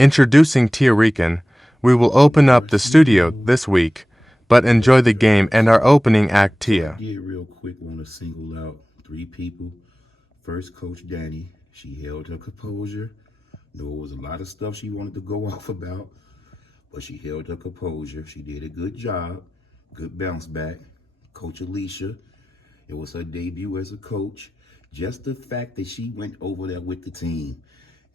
Introducing Tia Rican, we will open up the studio this week, but enjoy the game and our opening act, So I Tia. did real quick want to single out three people. First, Coach Danny. She held her composure. Know it was a lot of stuff she wanted to go off about, but she held her composure. She did a good job. Good bounce back. Coach Alicia, it was her debut as a coach. Just the fact that she went over there with the team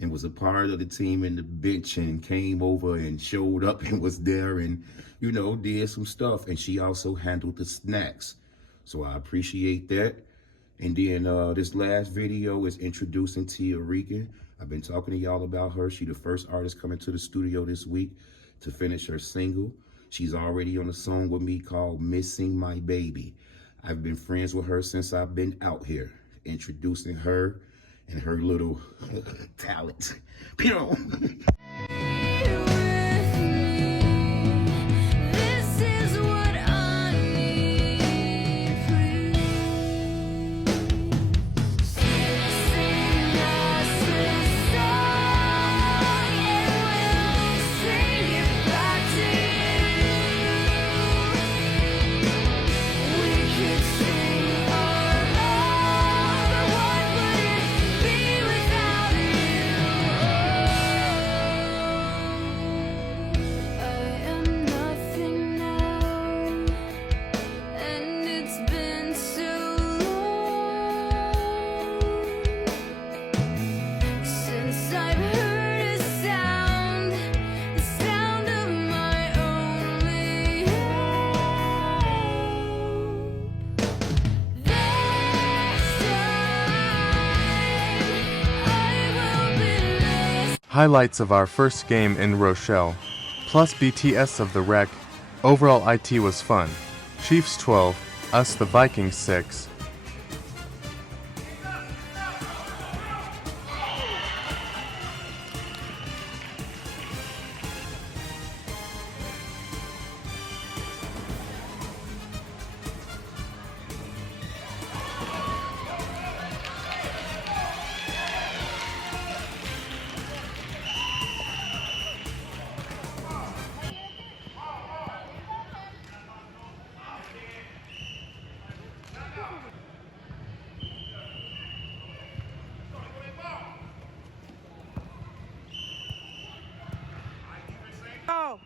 and was a part of the team in the bench and came over and showed up and was there and, did some stuff. And she also handled the snacks. So I appreciate that. And then this last video is introducing Tia Rican. I've been talking to y'all about her. She the first artist coming to the studio this week to finish her single. She's already on a song with me called Missing My Baby. I've been friends with her since I've been out here. Introducing her and her little talent. Highlights of our first game in Rochelle, plus BTS of the Rec. Overall IT was fun. Chiefs 12, us the Vikings 6. Oh.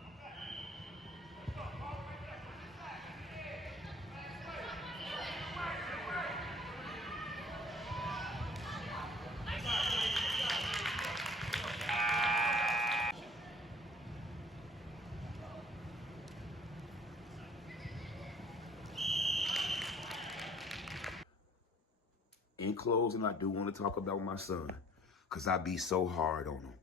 In closing, I do want to talk about my son, because I be so hard on him.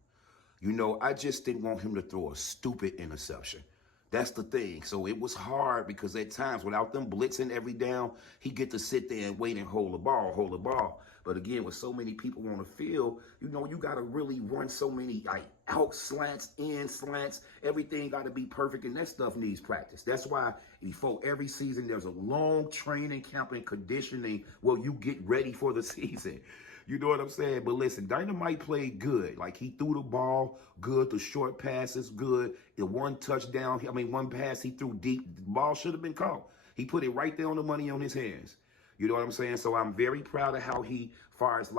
I just didn't want him to throw a stupid interception. That's the thing. So it was hard because at times, without them blitzing every down, he get to sit there and wait and hold the ball, hold the ball. But again, with so many people on the field, you got to really run so many out slants, in slants. Everything got to be perfect, and that stuff needs practice. That's why before every season, there's a long training camp and conditioning where you get ready for the season. You know what I'm saying? But listen, Dynamite played good. Like, he threw the ball good, the short passes good. The one pass he threw deep, the ball should have been caught. He put it right there on the money on his hands. You know what I'm saying? So I'm very proud of how he, far as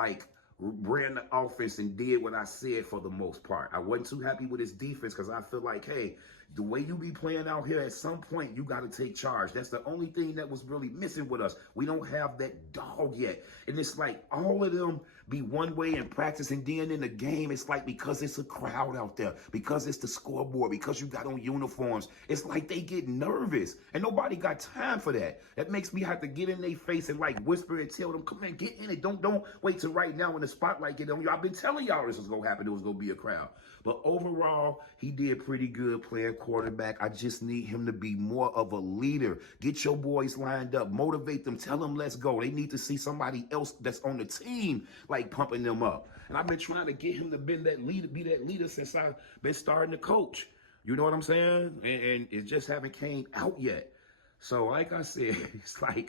ran the offense and did what I said for the most part. I wasn't too happy with his defense because I feel like, hey, the way you be playing out here, at some point, you got to take charge. That's the only thing that was really missing with us. We don't have that dog yet. And it's like all of them be one way in practice, and then in the game, it's like because it's a crowd out there, because it's the scoreboard, because you got on uniforms, it's like they get nervous, and nobody got time for that. That makes me have to get in their face and whisper and tell them, come on, get in it. Don't wait till right now when the spotlight get on you. I've been telling y'all this was going to happen. There was going to be a crowd. But overall, he did pretty good playing quarterback. I just need him to be more of a leader. Get your boys lined up. Motivate them. Tell them let's go. They need to see somebody else that's on the team pumping them up. And I've been trying to get him to be that leader since I've been starting to coach. You know what I'm saying? And it just haven't came out yet. So like I said, it's I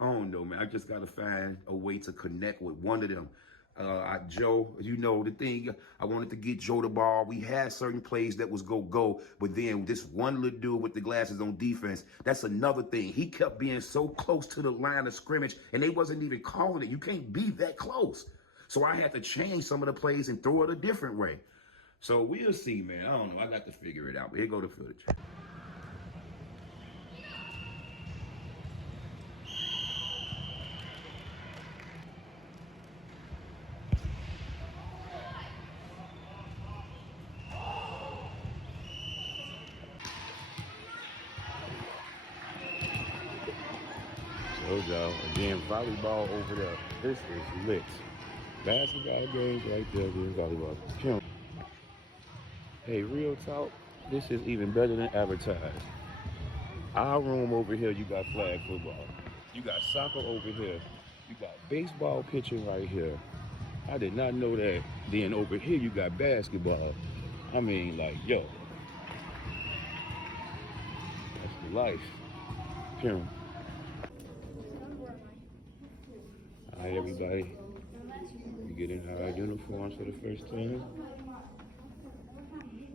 don't know, man. I just got to find a way to connect with one of them. Joe, you know, the thing, I wanted to get Joe the ball. We had certain plays that was go, but then this one little dude with the glasses on defense, that's another thing. He kept being so close to the line of scrimmage, and they wasn't even calling it. You can't be that close. So I had to change some of the plays and throw it a different way. So we'll see, man. I don't know. I got to figure it out. But here go the footage. Told y'all, again, volleyball over there. This is lit. Basketball games right there, then volleyball. Hey, real talk, this is even better than advertised. Our room over here, you got flag football. You got soccer over here. You got baseball pitching right here. I did not know that. Then over here, you got basketball. I mean, like, yo. That's the life. Here. All right, everybody. We getting our uniforms for the first time.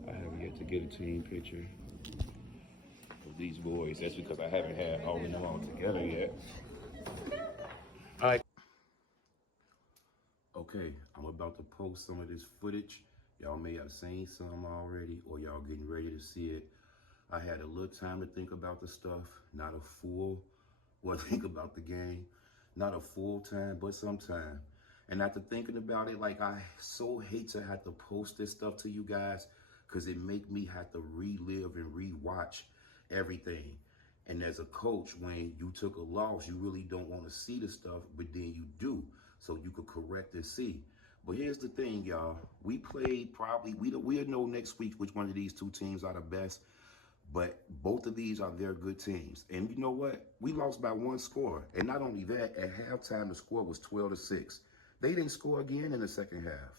I have yet to get a team picture of these boys. That's because I haven't had all of them all together yet. All right. Okay, I'm about to post some of this footage. Y'all may have seen some already, or y'all getting ready to see it. I had a little time to think about the stuff, not a full, well, think about the game. Not a full time, but some time. And after thinking about it, like, I so hate to have to post this stuff to you guys because it make me have to relive and rewatch everything. And as a coach, when you took a loss, you really don't want to see the stuff, but then you do, so you could correct and see. But here's the thing, y'all. We played probably, we'll know next week which one of these two teams are the best. But both of these are very good teams. And you know what? We lost by one score. And not only that, at halftime, the score was 12-6. They didn't score again in the second half.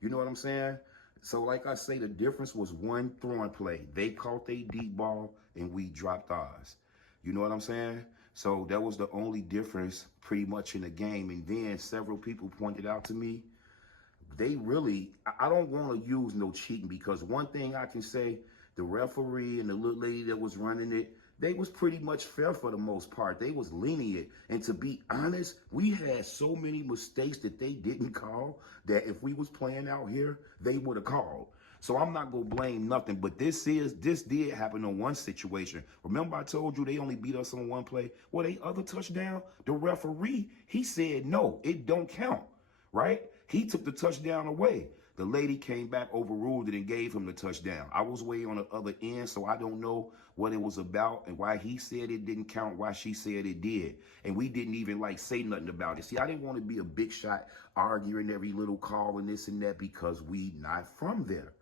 You know what I'm saying? So like I say, the difference was one throwing play. They caught their deep ball and we dropped ours. You know what I'm saying? So that was the only difference pretty much in the game. And then several people pointed out to me, they really, I don't want to use no cheating, because one thing I can say, the referee and the little lady that was running it, they was pretty much fair for the most part. They was lenient. And to be honest, we had so many mistakes that they didn't call that if we was playing out here, they would have called. So I'm not going to blame nothing, but this did happen on one situation. Remember I told you they only beat us on one play? Well, they other touchdown, the referee, he said, no, it don't count, right? He took the touchdown away. The lady came back, overruled it, and gave him the touchdown. I was way on the other end, so I don't know what it was about and why he said it didn't count, why she said it did. And we didn't even say nothing about it. See, I didn't want to be a big shot arguing every little call and this and that because we not from there.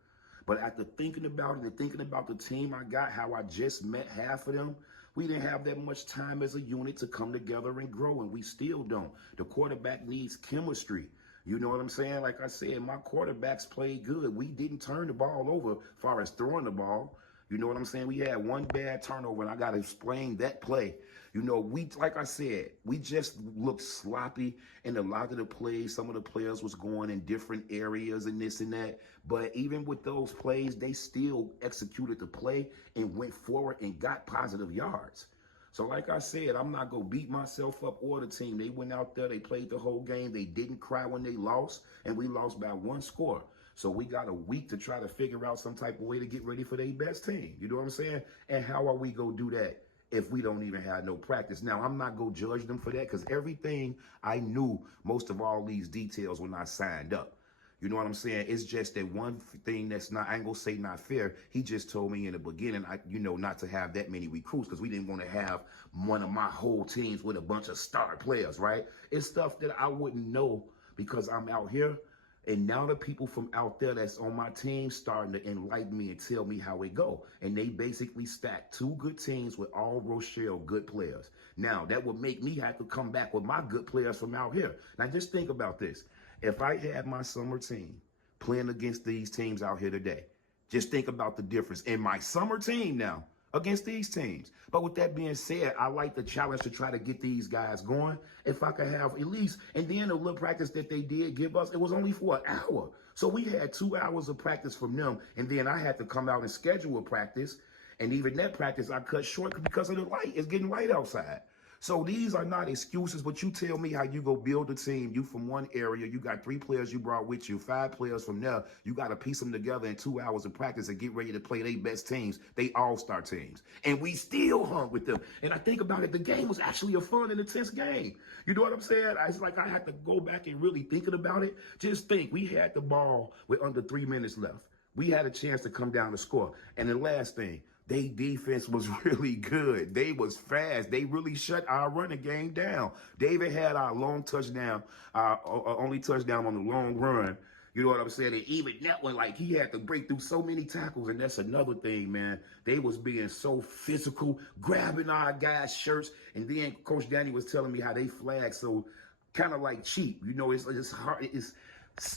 But after thinking about it and thinking about the team I got, how I just met half of them, we didn't have that much time as a unit to come together and grow, and we still don't. The quarterback needs chemistry. You know what I'm saying? Like I said, my quarterbacks played good. We didn't turn the ball over as far as throwing the ball. You know what I'm saying? We had one bad turnover, and I got to explain that play. You know, like I said, we just looked sloppy in a lot of the plays. Some of the players was going in different areas and this and that. But even with those plays, they still executed the play and went forward and got positive yards. So like I said, I'm not going to beat myself up or the team. They went out there, they played the whole game. They didn't cry when they lost, and we lost by one score. So we got a week to try to figure out some type of way to get ready for their best team. You know what I'm saying? And how are we going to do that if we don't even have no practice? Now, I'm not going to judge them for that because everything I knew, most of all these details when I signed up. You know what I'm saying? It's just that one thing that's not, I ain't gonna say not fair. He just told me in the beginning, not to have that many recruits because we didn't want to have one of my whole teams with a bunch of star players, right? It's stuff that I wouldn't know because I'm out here. And now the people from out there that's on my team starting to enlighten me and tell me how it go. And they basically stacked two good teams with all Rochelle good players. Now, that would make me have to come back with my good players from out here. Now, just think about this. If I had my summer team playing against these teams out here today, just think about the difference. In my summer team now, against these teams. But with that being said, I like the challenge to try to get these guys going. If I could have at least, and then the little practice that they did give us, it was only for an hour. So we had 2 hours of practice from them, and then I had to come out and schedule a practice. And even that practice I cut short because of the light. It's getting light outside. So these are not excuses, but you tell me how you go build a team. You from one area, you got 3 players you brought with you, 5 players from there. You got to piece them together in 2 hours of practice and get ready to play their best teams, they all-star teams. And we still hung with them. And I think about it, the game was actually a fun and intense game. You know what I'm saying? It's like I had to go back and really thinking about it. Just think, we had the ball with under 3 minutes left. We had a chance to come down to score. And the last thing, their defense was really good. They was fast. They really shut our running game down. David had our long touchdown, our only touchdown on the long run. You know what I'm saying? And even that one, like, he had to break through so many tackles. And that's another thing, man. They was being so physical, grabbing our guys' shirts. And then Coach Danny was telling me how they flag so kind of like cheap. You know, it's hard.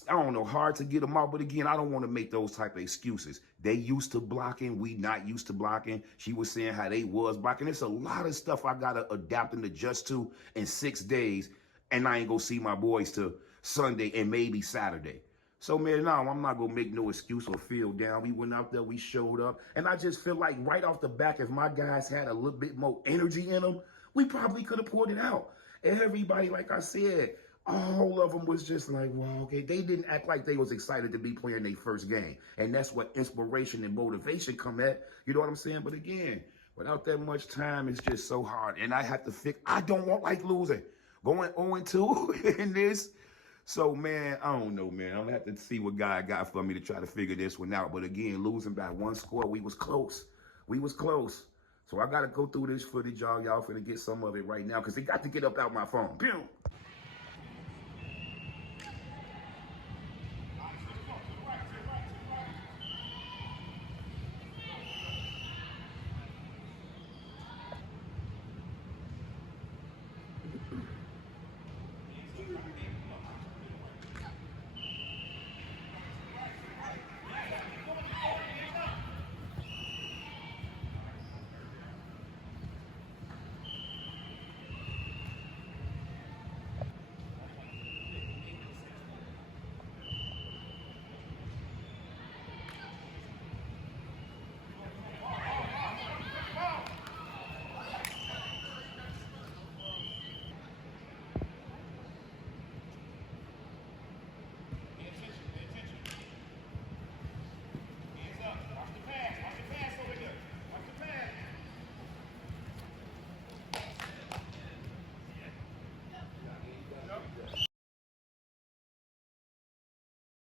I don't know, hard to get them out. But again, I don't want to make those type of excuses. They used to blocking. We not used to blocking. She was saying how they was blocking. It's a lot of stuff I got to adapt and adjust to in 6 days. And I ain't going to see my boys till Sunday and maybe Saturday. So, man, no, I'm not going to make no excuse or feel down. We went out there, we showed up. And I just feel like right off the back, if my guys had a little bit more energy in them, we probably could have pulled it out. Everybody, like I said, all of them was just like, well, okay. They didn't act like they was excited to be playing their first game. And that's what inspiration and motivation come at. You know what I'm saying? But again, without that much time, it's just so hard. And I have to I don't want like losing. Going 0-2 in this. So, man, I don't know, man. I'm going to have to see what God got for me to try to figure this one out. But again, losing by 1 score, we was close. We was close. So I got to go through this footage, y'all. Y'all finna get some of it right now because they got to get up out my phone. Boom.